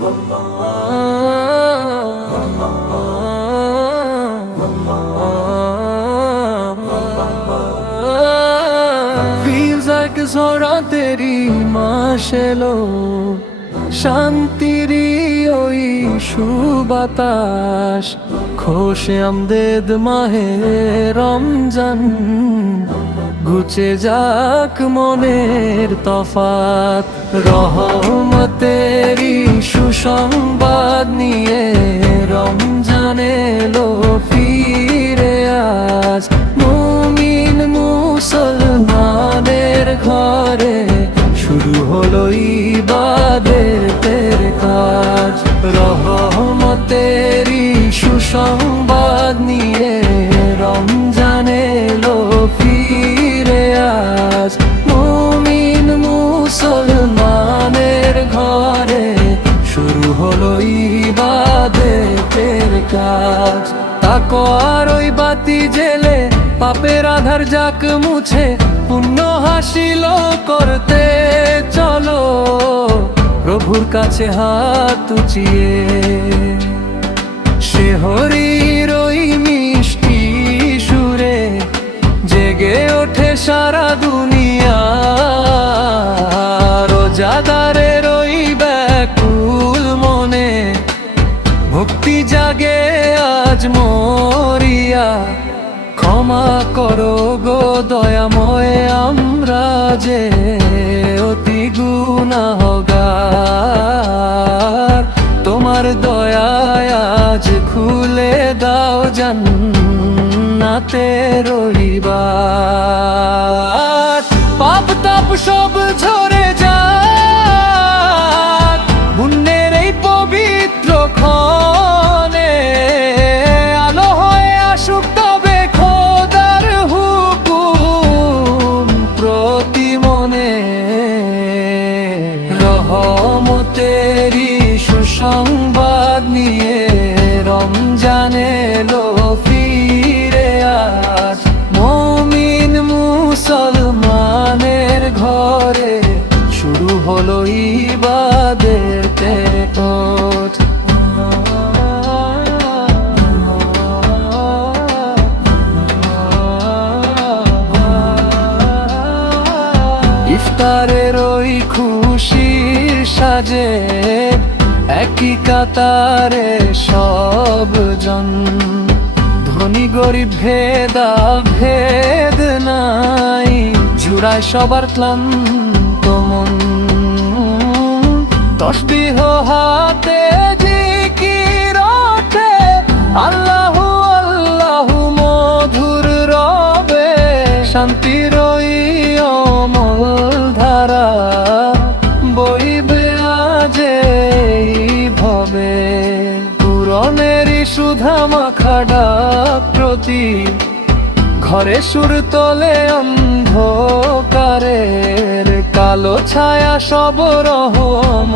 Feels like ঝরা তেরি মাস এলো, শান্তিরি ওই সুবাতাস, খোশে আমদেদ মাহে রমজান, ঘুচে যাক মনের তফাত। রহমতেরি সুসংবাদ নিয়ে রমজান এলো ফিরে আজ, মুমিন মুসলমানের ঘরে শুরু হলো ইবাদতের কাজ। রহমতেরি সুসংবাদ নিয়ে রমজান এলো ফিরে আজ, মুমিন মুসলমানের ঘরে শুরু হলো ইবাদতের কাজ। তাকওয়ার ওই বাতি জেলে পাপের আধার যাক মুছে, পুণ্য হাসিল করতে চলো প্রভুর কাছে হাত উঁচিয়ে। শেহরির ওই মিষ্টি সুরে জেগে ওঠে সারা দুনিয়া, রোজাদারের ওই ব্যাকুল মনে ভক্তি জাগে আজ মরিয়া। ক্ষমা করো গো দয়াময় আমরা যে অতি গুনাহগার, তোমার দয়ায় আজ খুলে দাও জান্নাতের রইবার। পাপ তাপ সব ঝরে যাক পুণ্যের এই পবিত্র ক্ষণে, আলো হয়ে আসুক তবে খোদার হুকুম প্রতি মনে। রহমতেরি সুসংবাদ নিয়ে রমজান এলো ফিরে আজ, মুমিন মুসলমানের ঘরে শুরু হলো ইবাদতের পথ। ইফতারের ওই খুশির সাজে একই কাতারে সবজন, ধনী গরিব ভেদা ভেদ নাই, জুড়ায় সবার ক্লান্ত মন। তসবিহ হাতে জিকির ওঠে আল্লাহু আল্লাহু মধুর রবে, শান্তির ওই অমল ধারা বইবে আজ এই ভবে। পুরনেরই সুধা মাখা ডাক প্রতি ঘরে সুর তোলে অন্ধকারের, কালো ছায়া সব রহম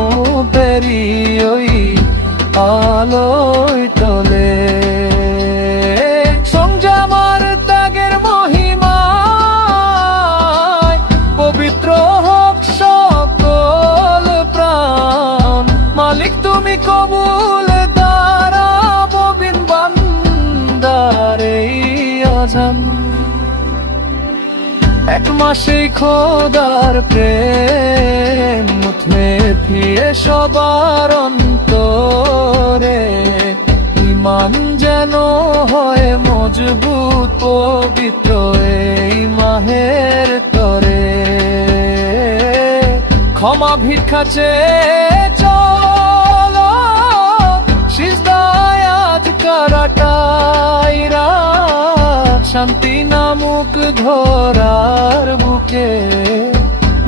পেরি ওই আলোয় তোলে। সংযমার ত্যাগের মহিমায় পবিত্র হোক সকল প্রাণ, মালিক তুমি কবুল দাঁড়াবো বিন বান্দার এই আজান। এক মাসে খোদার প্রেম মুথমে ফিরে সবার অন্তরে, ইমান যেন হয় মজবুত পবিত্র এই মাহের তরে। ক্ষমা ভিক্ষা চেয়ে চলো সিজদায় আজ কারাটাইরা, শান্তি নামুক ধরার বুকে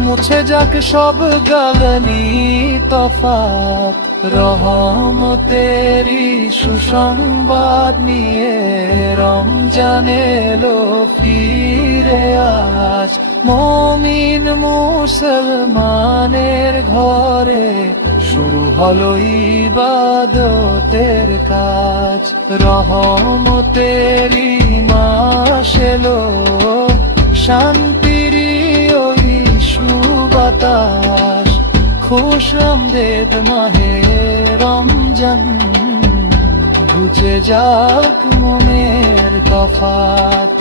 মুছে যাক সব গালনি তফাত। রহমতেরি সুসংবাদ নিয়ে রমজান এলো ফিরে আজ, মুমিন মুসলমানের ঘরে শুরু হলো ইবাদতের কাজ। রহমতেরি মাস এলো, শান্তির ওই সুবাতাস, খুশ আমদেদ মাহে ঘুচে যাক মনের তফাৎ